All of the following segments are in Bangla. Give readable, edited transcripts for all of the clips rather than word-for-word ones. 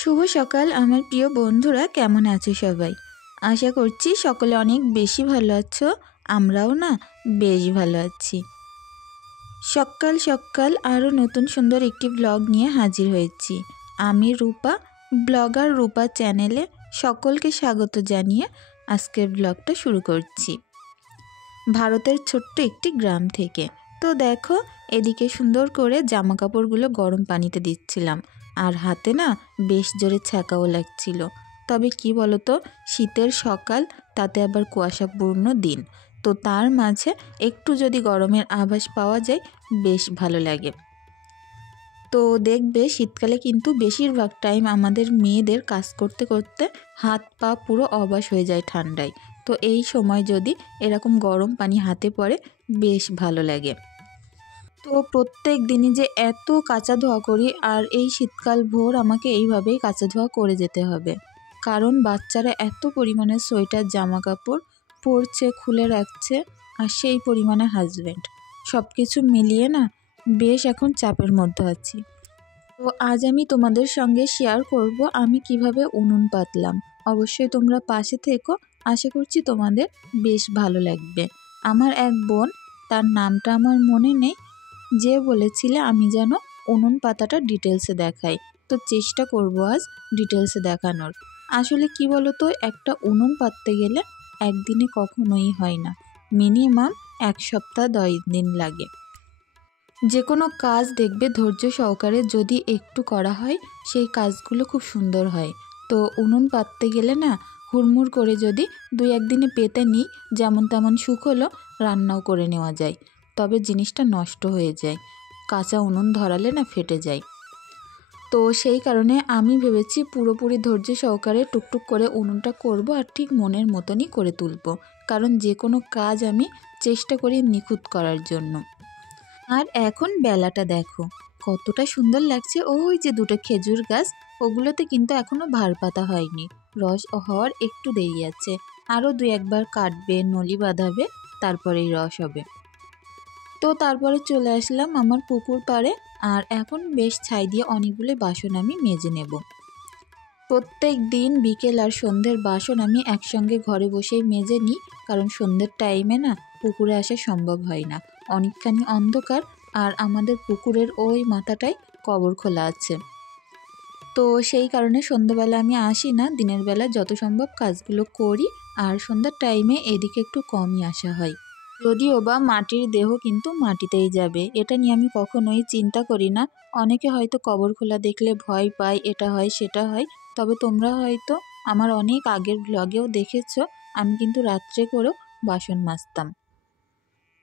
শুভ সকাল আমার প্রিয় বন্ধুরা, কেমন আছো সবাই? আশা করছি সকলে অনেক বেশি ভালো আছো। আমরাও না বেশ ভালো আছি। সকাল সকাল আরও নতুন সুন্দর একটি ব্লগ নিয়ে হাজির হয়েছি। আমি রূপা, ব্লগার রূপা চ্যানেলে সকলকে স্বাগত জানিয়ে আজকের ব্লগটা শুরু করছি ভারতের ছোট্ট একটি গ্রাম থেকে। তো দেখো, এদিকে সুন্দর করে জামা কাপড়গুলো গরম পানিতে দিচ্ছিলাম, আর হাতে না বেশ জোরে ছ্যাঁকাও লাগছিল। তবে কি বলতো, শীতের সকাল, তাতে আবার কুয়াশাপূর্ণ দিন, তো তার মাঝে একটু যদি গরমের আভাস পাওয়া যায় বেশ ভালো লাগে। তো দেখবে শীতকালে কিন্তু বেশিরভাগ টাইম আমাদের মেয়েদের কাজ করতে করতে হাত পা পুরো অবশ হয়ে যায় ঠান্ডায়। তো এই সময় যদি এরকম গরম পানি হাতে পড়ে বেশ ভালো লাগে। তো প্রত্যেক দিনই যে এত কাচা ধোয়া করি, আর এই শীতকাল ভোর আমাকে এইভাবেই কাচা ধোয়া করে যেতে হবে, কারণ বাচ্চারা এত পরিমাণে সোয়েটার জামা কাপড় পরছে, খুলে রাখছে, আর সেই পরিমাণে হাজব্যান্ড, সব কিছু মিলিয়ে না বেশ এখন চাপের মধ্যে আছি। তো আজ আমি তোমাদের সঙ্গে শেয়ার করব আমি কিভাবে উনুন পাতলাম। অবশ্যই তোমরা পাশে থেকো, আশা করছি তোমাদের বেশ ভালো লাগবে। আমার এক বোন, তার নামটা আমার মনে নেই, যে বলেছিলে আমি যেন উনুন পাতাটা ডিটেলসে দেখাই, তো চেষ্টা করব আজ ডিটেলসে দেখানোর। আসলে কি বলো তো, একটা উনুন পাততে গেলে একদিনে কখনোই হয় না, মিনিমাম 1 সপ্তাহ 10 দিন লাগে। যে কোনো কাজ দেখবে ধৈর্য সহকারে যদি একটু করা হয় সেই কাজগুলো খুব সুন্দর হয়। তো উনুন পাততে গেলে না হুড়মুড় করে যদি 2-1 দিনে পেতে নিই, যেমন তেমন শুকোলো রান্নাও করে নেওয়া যায়, তবে জিনিসটা নষ্ট হয়ে যায়, কাঁচা উনুন ধরালে না ফেটে যায়। তো সেই কারণে আমি ভেবেছি পুরোপুরি ধৈর্য সহকারে টুকটুক করে উনুনটা করব, আর ঠিক মনের মতনই করে তুলব, কারণ যে কোনো কাজ আমি চেষ্টা করি নিখুঁত করার জন্য। আর এখন বেলাটা দেখো কতটা সুন্দর লাগছে। ওই যে 2টো খেজুর গাছ, ওগুলোতে কিন্তু এখনো ভার পাতা হয়নি, রস হওয়ার একটু দেরি আছে, আরও 2-1 বার কাটবে, নলি বাঁধাবে, তারপরেই রস হবে। তো তারপরে চলে আসলাম আমার পুকুর পাড়ে, আর এখন বেশ ছাই দিয়ে অনেকগুলো বাসন আমি মেজে নেব। প্রত্যেক দিন বিকেল আর সন্ধ্যের বাসন আমি একসঙ্গে ঘরে বসেই মেজে নিই, কারণ সন্ধ্যের টাইমে না পুকুরে আসা সম্ভব হয় না, অনেকখানি অন্ধকার, আর আমাদের পুকুরের ওই মাথাটায় কবর খোলা আছে। তো সেই কারণে সন্ধ্যাবেলা আমি আসি না, দিনের বেলা যত সম্ভব কাজগুলো করি, আর সন্ধ্যার টাইমে এদিকে একটু কমই আসা হয়। যদিও বা মাটির দেহ কিন্তু মাটিতেই যাবে, এটা নিয়ে আমি কখনোই চিন্তা করি না। অনেকে হয়তো কবর খোলা দেখলে ভয় পায়, এটা হয় সেটা হয়, তবে তোমরা হয়তো আমার অনেক আগের ব্লগেও দেখেছো আমি কিন্তু রাত্রে করেও বাসন মাজতাম।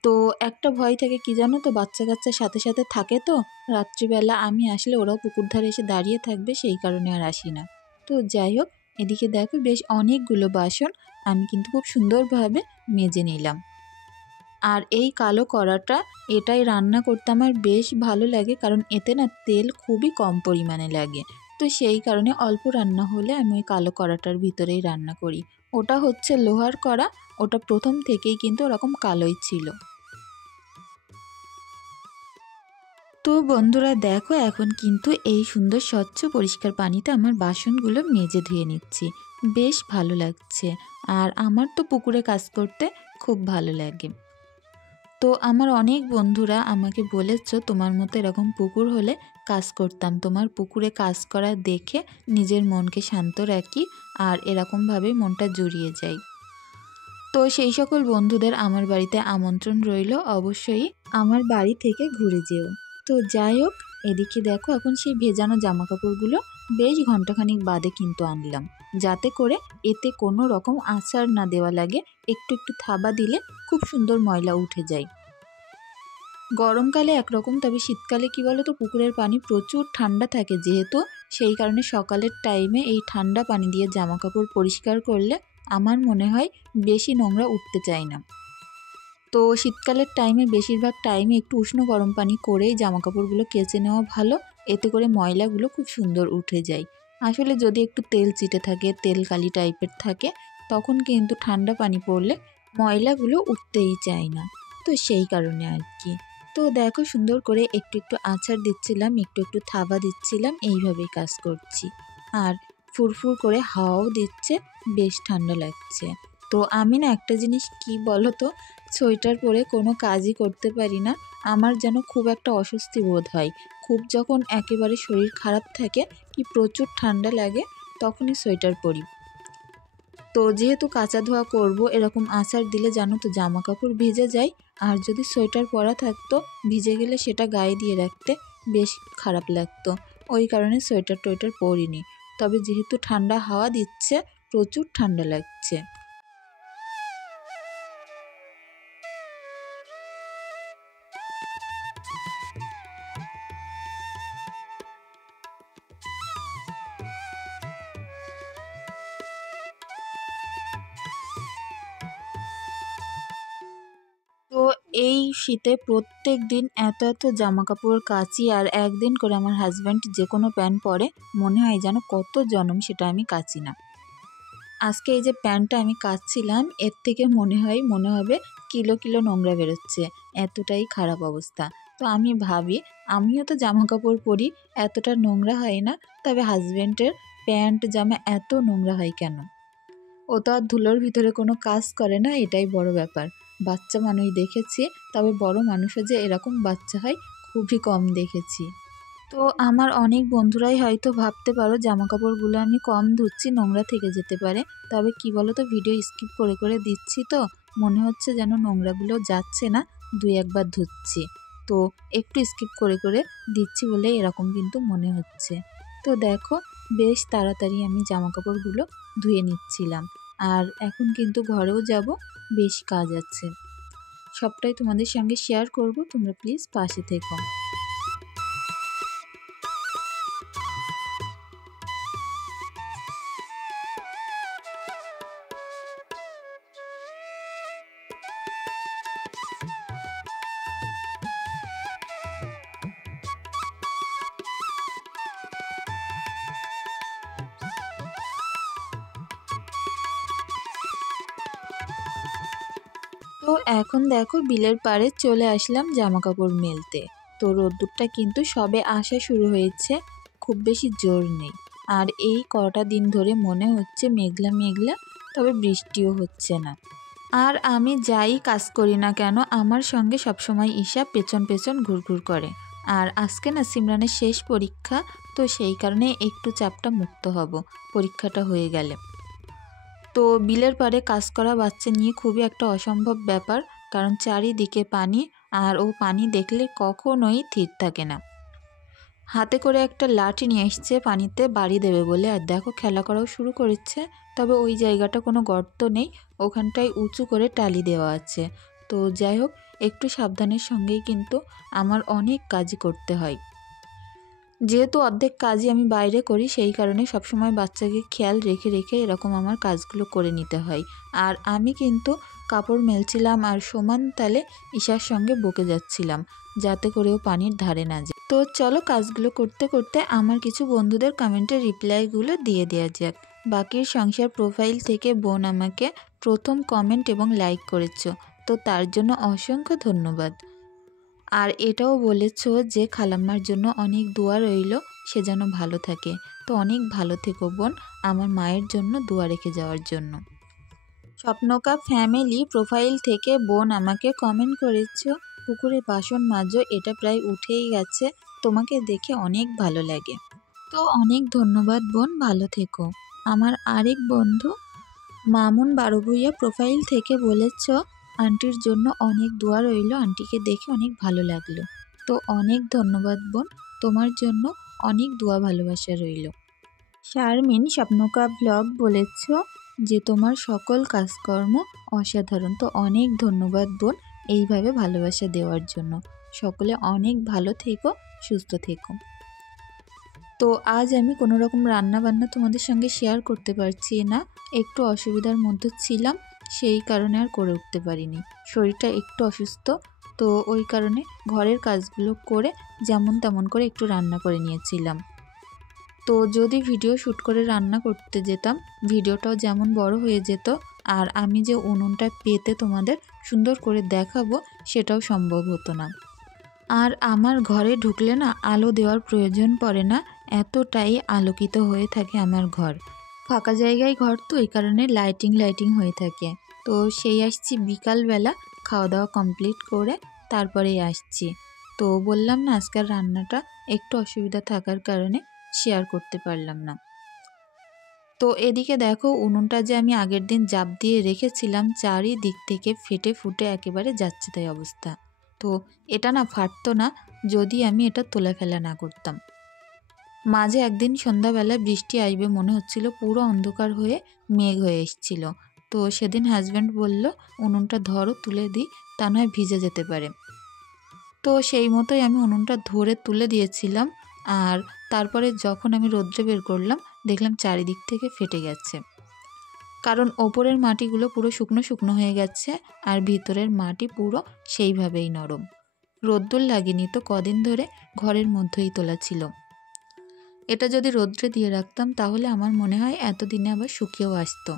তো একটা ভয় থাকে কি জানো তো, বাচ্চা কাচ্চার সাথে সাথে থাকে, তো রাত্রিবেলা আমি আসলে ওরাও পুকুর ধারে এসে দাঁড়িয়ে থাকবে, সেই কারণে আর আসি না। তো যাই হোক, এদিকে দেখো বেশ অনেকগুলো বাসন আমি কিন্তু খুব সুন্দরভাবে মেজে নিলাম। আর এই কালো কড়াটা, এটাই রান্না করতে আমার বেশ ভালো লাগে, কারণ এতে না তেল খুবই কম পরিমাণে লাগে। তো সেই কারণে অল্প রান্না হলে আমি ওই কালো কড়াটার ভিতরেই রান্না করি। ওটা হচ্ছে লোহার কড়া, ওটা প্রথম থেকেই কিন্তু ওরকম কালোই ছিল। তো বন্ধুরা দেখো, এখন কিন্তু এই সুন্দর স্বচ্ছ পরিষ্কার পানিতে আমার বাসনগুলো মেজে ধুয়ে নিচ্ছি, বেশ ভালো লাগছে। আর আমার তো পুকুরে কাজ করতে খুব ভালো লাগে। তো আমার অনেক বন্ধুরা আমাকে বলেছ তোমার মতো এরকম পুকুর হলে কাজ করতাম, তোমার পুকুরে কাজ করা দেখে নিজের মনকে শান্ত রাখি, আর এরকমভাবে মনটা জুড়িয়ে যায়। তো সেই সকল বন্ধুদের আমার বাড়িতে আমন্ত্রণ রইল, অবশ্যই আমার বাড়ি থেকে ঘুরে যেও। তো যাই হোক, এদিকে দেখো এখন সেই ভেজানো জামা কাপড়গুলো বেশ ঘন্টাখানিক বাদে কিন্তু আনলাম, যাতে করে এতে কোনো রকম আঁচড় না দেওয়া লাগে, একটু একটু থাবা দিলে খুব সুন্দর ময়লা উঠে যায়। গরমকালে একরকম, তবে শীতকালে কি বলো তো, পুকুরের পানি প্রচুর ঠান্ডা থাকে যেহেতু, সেই কারণে সকালের টাইমে এই ঠান্ডা পানি দিয়ে জামা কাপড় পরিষ্কার করলে আমার মনে হয় বেশি নোংরা উঠতে চায় না। তো শীতকালের টাইমে বেশিরভাগ টাইমে একটু উষ্ণ গরম পানি করেই জামা কাপড়গুলো কেচে নেওয়া ভালো, এতে করে ময়লাগুলো খুব সুন্দর উঠে যায়। আসলে যদি একটু তেল চিটে থাকে, তেল কালি টাইপের থাকে, তখন কিন্তু ঠান্ডা পানি পড়লে ময়লাগুলো উঠতেই চায় না, তো সেই কারণে আর কি। তো দেখো সুন্দর করে একটু একটু আঁচড় দিচ্ছিলাম, একটু একটু থাবা দিচ্ছিলাম, এইভাবেই কাজ করছি। আর ফুরফুর করে হাওয়াও দিচ্ছে, বেশ ঠান্ডা লাগছে। তো আমি না একটা জিনিস কি বলো তো, সোয়েটার পরে কোনো কাজই করতে পারি না। আমার যেন খুব একটা অস্বস্তি বোধ হয়। খুব যখন একেবারে শরীর খারাপ থাকে কি প্রচুর ঠান্ডা লাগে তখনই সোয়েটার পরি। তো যেহেতু কাচা ধোয়া করব, এরকম আছাড় দিলে জানো তো জামা কাপড় ভিজে যায়। আর যদি সোয়েটার পরা থাকতো, ভিজে গেলে সেটা গায়ে দিয়ে রাখতে বেশ খারাপ লাগতো। ওই কারণে সোয়েটার টোয়েটার পরিনি। তবে যেহেতু ঠান্ডা হাওয়া দিচ্ছে, প্রচুর ঠান্ডা লাগছে। তো এই শীতে প্রত্যেক দিন এত এত জামা কাপড় কাচি, আর একদিন করে আমার হাজব্যান্ড যে কোনো প্যান্ট পরে, মনে হয় যেন কত জনম সেটা আমি কাচি না। আজকে এই যে প্যান্টটা আমি কাচছিলাম, এর থেকে মনে হবে কিলো কিলো নোংরা বেরোচ্ছে, এতটাই খারাপ অবস্থা। তো আমি ভাবি আমিও তো জামা কাপড় পরি, এতটা নোংরা হয় না, তবে হাজব্যান্ডের প্যান্ট জামা এত নোংরা হয় কেন? ও তো আর ধুলোর ভিতরে কোনো কাজ করে না, এটাই বড় ব্যাপার। বাচ্চা মানুষ দেখেছি, তবে বড় মানুষও যে এরকম বাচ্চা হয় খুবই কম দেখেছি। তো আমার অনেক বন্ধুরাই হয়তো ভাবতে পারো জামা কাপড়গুলো আমি কম ধুচ্ছি, নোংরা থেকে যেতে পারে। তবে কি বলো তো, ভিডিও স্কিপ করে করে দিচ্ছি তো মনে হচ্ছে যেন নোংরাগুলো যাচ্ছে না, দুই একবার ধুচ্ছি। তো একটু স্কিপ করে করে দিচ্ছি বলে এরকম কিন্তু মনে হচ্ছে। তো দেখো, বেশ তাড়াতাড়ি আমি জামা কাপড়গুলো ধুয়ে নিচ্ছিলাম। আর এখন কিন্তু ঘরেও যাব, বেশ কাজ আছে। সবটাই তোমাদের সঙ্গে শেয়ার করব, তোমরা প্লিজ পাশে থেকো। তো এখন দেখো বিলের পাড়ে চলে আসলাম জামা কাপড় মেলতে। তো রোদ্দুরটা কিন্তু সবে আসা শুরু হয়েছে, খুব বেশি জোর নেই। আর এই কটা দিন ধরে মনে হচ্ছে মেঘলা মেঘলা, তবে বৃষ্টিও হচ্ছে না। আর আমি যাই কাজ করি না কেন, আমার সঙ্গে সবসময় ঈশা পেছন পেছন ঘুরঘুর করে। আর আজকে না সিমরানের শেষ পরীক্ষা, তো সেই কারণে একটু চাপটা মুক্ত হব পরীক্ষাটা হয়ে গেলে। তো বিলের পাড়ে কাজ করা বাচ্চা নিয়ে খুবই একটা অসম্ভব ব্যাপার, কারণ চারিদিকে পানি, আর ও পানি দেখলে কখনোই স্থির থাকে না। হাতে করে একটা লাঠি নিয়ে এসছে পানিতে বাড়ি দেবে বলে, আর দেখো খেলা করাও শুরু করেছে। তবে ওই জায়গাটা কোনো গর্ত নেই, ওখানটায় উঁচু করে টালি দেওয়া আছে। তো যাই হোক, একটু সাবধানের সঙ্গেই কিন্তু আমার অনেক কাজই করতে হয়। যেহেতু অর্ধেক কাজই আমি বাইরে করি, সেই কারণে সবসময় বাচ্চাকে খেয়াল রেখে রেখে এরকম আমার কাজগুলো করে নিতে হয়। আর আমি কিন্তু কাপড় মেলছিলাম আর সমান তালে ঈশার সঙ্গে বকে যাচ্ছিলাম, যাতে করেও পানির ধারে না যায়। তো চলো কাজগুলো করতে করতে আমার কিছু বন্ধুদের কমেন্টের রিপ্লাইগুলো দিয়ে দেওয়া যাক। বাকির সংসার প্রোফাইল থেকে বোন আমাকে প্রথম কমেন্ট এবং লাইক করেছো, তো তার জন্য অসংখ্য ধন্যবাদ। আর এটাও বলেছো যে খালাম্মার জন্য অনেক দোয়া রইল, সে যেন ভালো থাকে। তো অনেক ভালো থেকো বোন, আমার মায়ের জন্য দোয়া রেখে যাওয়ার জন্য। স্বপ্নকা ফ্যামিলি প্রোফাইল থেকে বোন আমাকে কমেন্ট করেছো, পুকুরে বাসন মাজো, এটা প্রায় উঠেই গেছে, তোমাকে দেখে অনেক ভালো লাগে। তো অনেক ধন্যবাদ বোন, ভালো থেকো। আমার আরেক বন্ধু মামুন বারোভূঁইয়া প্রোফাইল থেকে বলেছো, আন্টির জন্য অনেক দোয়া রইল, আন্টিকে দেখে অনেক ভালো লাগলো। তো অনেক ধন্যবাদ বোন, তোমার জন্য অনেক দোয়া ভালোবাসা রইল। শারমিন স্বপ্নকা ব্লগ বলেছ যে তোমার সকল কাজকর্ম অসাধারণ। তো অনেক ধন্যবাদ বোন এইভাবে ভালোবাসা দেওয়ার জন্য। সকলে অনেক ভালো থেকো, সুস্থ থেকো। তো আজ আমি কোনো রকম রান্নাবান্না তোমাদের সঙ্গে শেয়ার করতে পারছি না, একটু অসুবিধার মধ্যে ছিলাম, সেই কারণে আর করে উঠতে পারিনি। শরীরটা একটু অসুস্থ, তো ওই কারণে ঘরের কাজগুলো করে যেমন তেমন করে একটু রান্না করে নিয়েছিলাম। তো যদি ভিডিও শ্যুট করে রান্না করতে যেতাম, ভিডিওটাও যেমন বড় হয়ে যেত, আর আমি যে উনুনটা পেতে তোমাদের সুন্দর করে দেখাবো সেটাও সম্ভব হতো না। আর আমার ঘরে ঢুকলে না আলো দেওয়ার প্রয়োজন পড়ে না, এতটাই আলোকিত হয়ে থাকে আমার ঘর। ফাঁকা জায়গায় ঘর তো, এই কারণে লাইটিং হয়ে থাকে। তো সেই আসছি বিকালবেলা, খাওয়া দাওয়া কমপ্লিট করে তারপরেই আসছি। তো বললাম না আজকের রান্নাটা একটু অসুবিধা থাকার কারণে শেয়ার করতে পারলাম না। তো এদিকে দেখো উনুনটা যে আমি আগের দিন জাপ দিয়ে রেখেছিলাম, চারিদিক থেকে ফেটে ফুটে একেবারে যাচ্ছে তাই অবস্থা। তো এটা না ফাটতো না যদি আমি এটা তোলা ফেলা না করতাম। মাঝে একদিন সন্ধ্যাবেলা বৃষ্টি আসবে মনে হচ্ছিল, পুরো অন্ধকার হয়ে মেঘ হয়ে এসেছিল। তো সেদিন হাজব্যান্ড বলল উনুনটা ধরো তুলে দিই, তা নয় ভিজে যেতে পারে। তো সেই মতোই আমি উনুনটা ধরে তুলে দিয়েছিলাম। আর তারপরে যখন আমি রোদ্রে বের করলাম দেখলাম চারিদিক থেকে ফেটে গেছে, কারণ ওপরের মাটিগুলো পুরো শুকনো শুকনো হয়ে গেছে আর ভিতরের মাটি পুরো সেইভাবেই নরম। রোদ্দুর লাগেনি তো, কদিন ধরে ঘরের মধ্যেই তোলা ছিল। এটা যদি রোদ্রে দিয়ে রাখতাম তাহলে আমার মনে হয় এতদিনে আবার শুকিয়েও আসতো।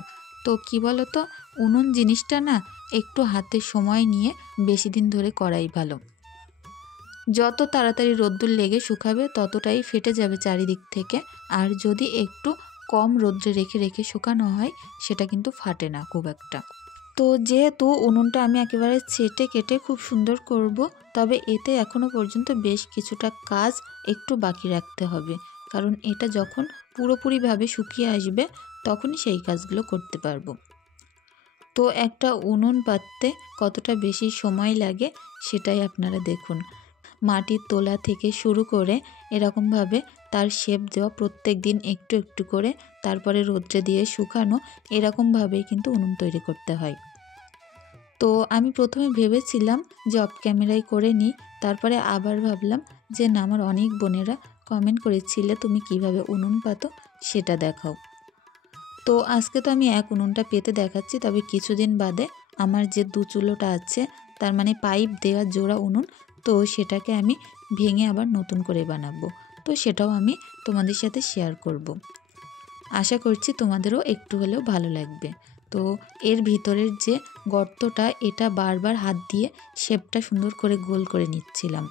তো কি বলো তো, উনুন জিনিসটা না একটু হাতে সময় নিয়ে বেশি দিন ধরে করাই ভালো। যত তাড়াতাড়ি রোদ্দুর লেগে শুকাবে ততটাই ফেটে যাবে চারিদিক থেকে। আর যদি একটু কম রোদ্রে রেখে রেখে শুকানো হয় সেটা কিন্তু ফাটে না খুব একটা। তো যেহেতু উনুনটা আমি একেবারে ছেটে কেটে খুব সুন্দর করব, তবে এতে এখনও পর্যন্ত বেশ কিছুটা কাজ একটু বাকি রাখতে হবে, কারণ এটা যখন পুরোপুরিভাবে শুকিয়ে আসবে তখনই সেই কাজগুলো করতে পারবো। তো একটা উনুন পাততে কতটা বেশি সময় লাগে সেটাই আপনারা দেখুন। মাটির তোলা থেকে শুরু করে এরকমভাবে তার শেপ দেওয়া, প্রত্যেক দিন একটু একটু করে, তারপরে রোদ্রে দিয়ে শুকানো, এরকমভাবেই কিন্তু উনুন তৈরি করতে হয়। তো আমি প্রথমে ভেবেছিলাম যে অফ ক্যামেরায় করে নিই, তারপরে আবার ভাবলাম যে না, আমার অনেক বোনেরা কমেন্ট করেছিলে তুমি কিভাবে উনুন পাতো সেটা দেখাও। তো আজকে তো আমি এক উনুনটা পেতে দেখাচ্ছি, তবে কিছুদিন বাদে আমার যে দু চুলোটা আছে, তার মানে পাইপ দেওয়া জোড়া উনুন, তো সেটাকে আমি ভেঙে আবার নতুন করে বানাবো। তো সেটাও আমি তোমাদের সাথে শেয়ার করব। আশা করছি তোমাদেরও একটু হলেও ভালো লাগবে। তো এর ভিতরের যে গর্তটা, এটা বারবার হাত দিয়ে শেপটা সুন্দর করে গোল করে নিচ্ছিলাম।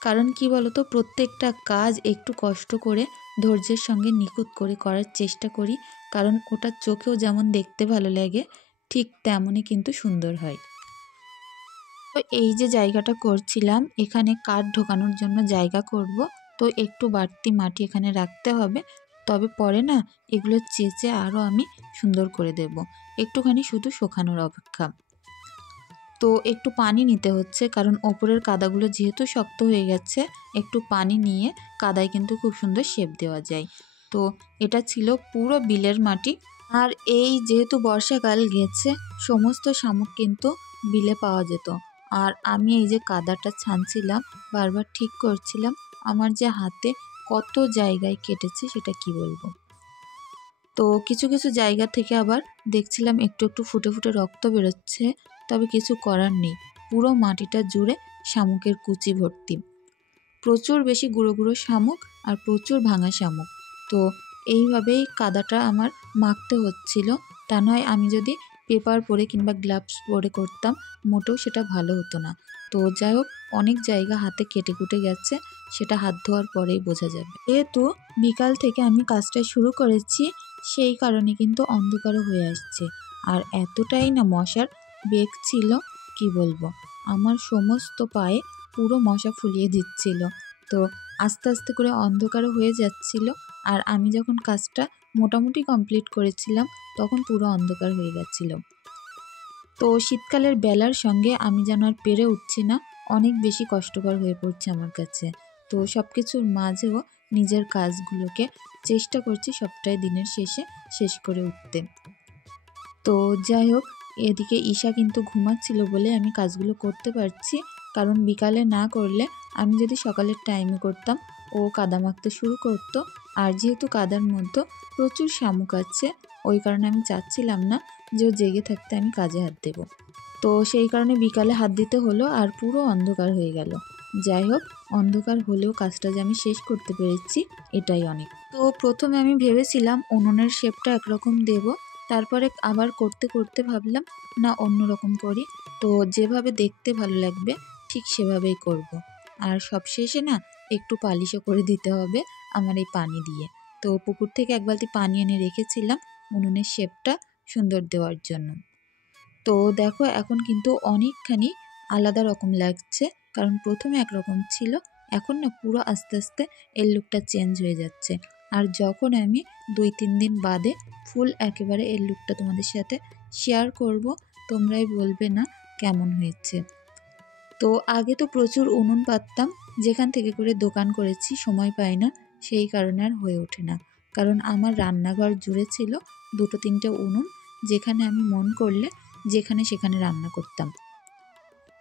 কারণ কি বলতো, প্রত্যেকটা কাজ একটু কষ্ট করে ধৈর্যের সঙ্গে নিখুঁত করে করার চেষ্টা করি, কারণ ওটা চোখেও যেমন দেখতে ভালো লাগে ঠিক তেমনই কিন্তু সুন্দর হয়। তো এই যে জায়গাটা করছিলাম, এখানে কাঠ ঢোকানোর জন্য জায়গা করব। তো একটু বাড়তি মাটি এখানে রাখতে হবে, তবে পরে না এগুলো চেঁচে আরও আমি সুন্দর করে দেব। একটুখানি শুধু শুকানোর অপেক্ষা। তো একটু পানি নিতে হচ্ছে, কারণ ওপরের কাদাগুলো যেহেতু শক্ত হয়ে গেছে, একটু পানি নিয়ে কাদায় কিন্তু খুব সুন্দর শেপ দেওয়া যায়। তো এটা ছিল পুরো বিলের মাটি। আর এই যেহেতু বর্ষাকাল গেছে, সমস্ত শামুক কিন্তু বিলে পাওয়া যেত। আর আমি এই যে কাদাটা ছানছিলাম, বারবার ঠিক করছিলাম, আমার যে হাতে কত জায়গায় কেটেছে সেটা কি বলবো। তো কিছু কিছু জায়গা থেকে আবার দেখছিলাম একটু একটু ফুটে ফুটে রক্ত বেরোচ্ছে, তবে কিছু করার নেই, পুরো মাটিটা জুড়ে শামুকের কুচি ভর্তি। প্রচুর বেশি গুঁড়ো গুঁড়ো শামুক আর প্রচুর ভাঙা শামুক। তো এইভাবেই কাদাটা আমার মাখতে হচ্ছিল, তা নয় আমি যদি পেপার পরে কিংবা গ্লাভস পরে করতাম মোটেও সেটা ভালো হতো না। তো যাই হোক, অনেক জায়গা হাতে কেটে কুটে গেছে, সেটা হাত ধোয়ার পরেই বোঝা যাবে। যেহেতু বিকাল থেকে আমি কাজটা শুরু করেছি, সেই কারণে কিন্তু অন্ধকারও হয়ে আসছে। আর এতটাই না মশার বেগ ছিল, কি বলবো, আমার সমস্ত পায়ে পুরো মশা ফুলিয়ে দিচ্ছিল। তো আস্তে আস্তে করে অন্ধকারও হয়ে যাচ্ছিল, আর আমি যখন কাজটা মোটামুটি কমপ্লিট করেছিলাম তখন পুরো অন্ধকার হয়ে গেছিল। তো শীতকালের বেলার সঙ্গে আমি যেন আর পেরে উঠছি না, অনেক বেশি কষ্টকর হয়ে পড়ছে আমার কাছে। তো সব কিছুর মাঝেও নিজের কাজগুলোকে চেষ্টা করছি সবটাই দিনের শেষে শেষ করে উঠতে। তো যাই হোক, এদিকে ঈশা কিন্তু ঘুমাচ্ছিল বলে আমি কাজগুলো করতে পারছি, কারণ বিকালে না করলে আমি যদি সকালের টাইমে করতাম ও কাদা মাখতে শুরু করতো। আর যেহেতু কাদার মধ্যে প্রচুর শামুক আছে, ওই কারণে আমি চাচ্ছিলাম না যে ও জেগে থাকতে আমি কাজে হাত দেব। তো সেই কারণে বিকালে হাত দিতে হলো, আর পুরো অন্ধকার হয়ে গেল। যাই হোক, অন্ধকার হলেও কাজটা যে আমি শেষ করতে পেরেছি এটাই অনেক। তো প্রথমে আমি ভেবেছিলাম উনুনের শেপটা একরকম দেব, তারপরে আবার করতে করতে ভাবলাম না, অন্যরকম করি। তো যেভাবে দেখতে ভালো লাগবে ঠিক সেভাবেই করব। আর সবশেষে না একটু পালিশও করে দিতে হবে আমার এই পানি দিয়ে। তো পুকুর থেকে এক বালতি পানি এনে রেখেছিলাম উনুনের শেপটা সুন্দর দেওয়ার জন্য। তো দেখো এখন কিন্তু অনেকখানি আলাদা রকম লাগছে, কারণ প্রথমে একরকম ছিল, এখন না পুরো আস্তে আস্তে এর লুকটা চেঞ্জ হয়ে যাচ্ছে। আর যখন আমি 2-3 দিন বাদে ফুল একেবারে এর লুকটা তোমাদের সাথে শেয়ার করব, তোমরাই বলবে না কেমন হয়েছে। তো আগে তো প্রচুর উনুন পাততাম, যেখান থেকে করে দোকান করেছি সময় পাই না, সেই কারণে আর হয়ে ওঠে না। কারণ আমার রান্নাঘর জুড়ে ছিল 2-3টে উনুন, যেখানে আমি মন করলে যেখানে সেখানে রান্না করতাম।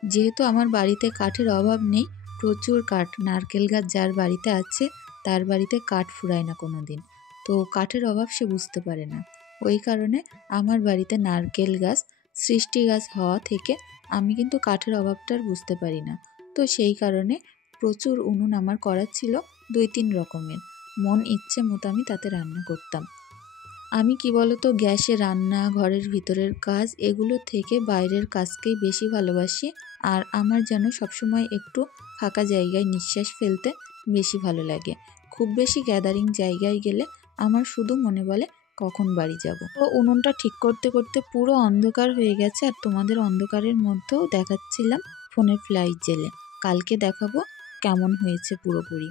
যেহেতু আমার বাড়িতে কাঠের অভাব নেই, প্রচুর কাঠ, নারকেল গাছ যার বাড়িতে আছে তার বাড়িতে কাঠ ফুরায় না কোনো দিন। তো কাঠের অভাব সে বুঝতে পারে না। ওই কারণে আমার বাড়িতে নারকেল গাছ, সৃষ্টি গাছ হওয়া থেকে আমি কিন্তু কাঠের অভাবটার বুঝতে পারি না। তো সেই কারণে প্রচুর উনুন আমার করা ছিল 2-3 রকমের, মন ইচ্ছে মতো আমি তাতে রান্না করতাম। আমি কি বলতো, গ্যাসে রান্না, ঘরের ভিতরের কাজ, এগুলো থেকে বাইরের কাজকেই বেশি ভালোবাসি। আর আমার যেন সবসময় একটু ফাঁকা জায়গায় নিঃশ্বাস ফেলতে বেশি ভালো লাগে। খুব বেশি গ্যাদারিং জায়গায় গেলে আমার শুধু মনে বলে কখন বাড়ি যাব। তো উনুনটা ঠিক করতে করতে পুরো অন্ধকার হয়ে গেছে, আর তোমাদের অন্ধকারের মধ্যেও দেখাচ্ছিলাম ফোনের ফ্লাইট জেলে। কালকে দেখাবো কেমন হয়েছে পুরোপুরি।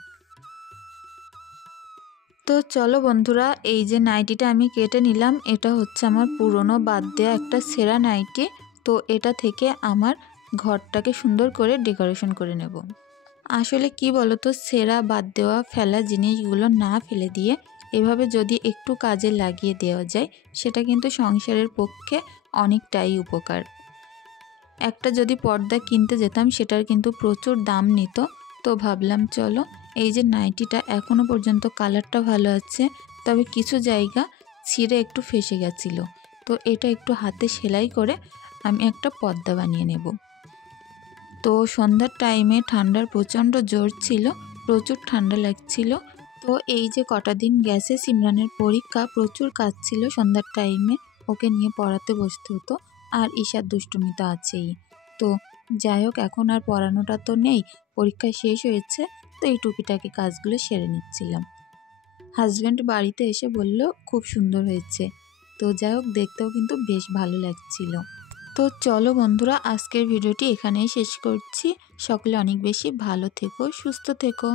তো চলো বন্ধুরা, এই যে নাইটিটা আমি কেটে নিলাম, এটা হচ্ছে আমার পুরনো বাদ দেওয়া একটা ছেঁড়া নাইটি। তো এটা থেকে আমার ঘরটাকে সুন্দর করে ডেকোরেশন করে নেব। আসলে কি বলো তো, ছেঁড়া বাদ দেওয়া ফেলা জিনিসগুলো না ফেলে দিয়ে এভাবে যদি একটু কাজে লাগিয়ে দেওয়া যায়, সেটা কিন্তু সংসারের পক্ষে অনেকটাই উপকার। একটা যদি পর্দা কিনতে যেতাম, সেটার কিন্তু প্রচুর দাম নিত। তো ভাবলাম চলো, এই যে নাইটিটা এখনও পর্যন্ত কালারটা ভালো আছে, তবে কিছু জায়গা ছিঁড়ে একটু ফেসে গেছিলো, তো এটা একটু হাতে সেলাই করে আমি একটা পর্দা বানিয়ে নেব। তো সন্ধ্যার টাইমে ঠান্ডার প্রচণ্ড জোর ছিল, প্রচুর ঠান্ডা লাগছিল। তো এই যে কটা দিন গেছে, সিমরানের পরীক্ষা, প্রচুর কাজ ছিল সন্ধ্যার টাইমে, ওকে নিয়ে পড়াতে বসতে হতো, আর ঈশার দুষ্টুমি তো আছেই। তো যাই হোক, এখন আর পড়ানোটা তো নেই, পরীক্ষা শেষ হয়েছে, তো এই টুকিটাকি কাজগুলো সেরে নিচ্ছিলাম। হাজব্যান্ড বাড়িতে এসে বলল খুব সুন্দর হয়েছে। তো যাই হোক, দেখতেও কিন্তু বেশ ভালো লাগছিল। তো চলো বন্ধুরা, আজকের ভিডিওটি এখানেই শেষ করছি। সকলে অনেক বেশি ভালো থেকো, সুস্থ থেকো।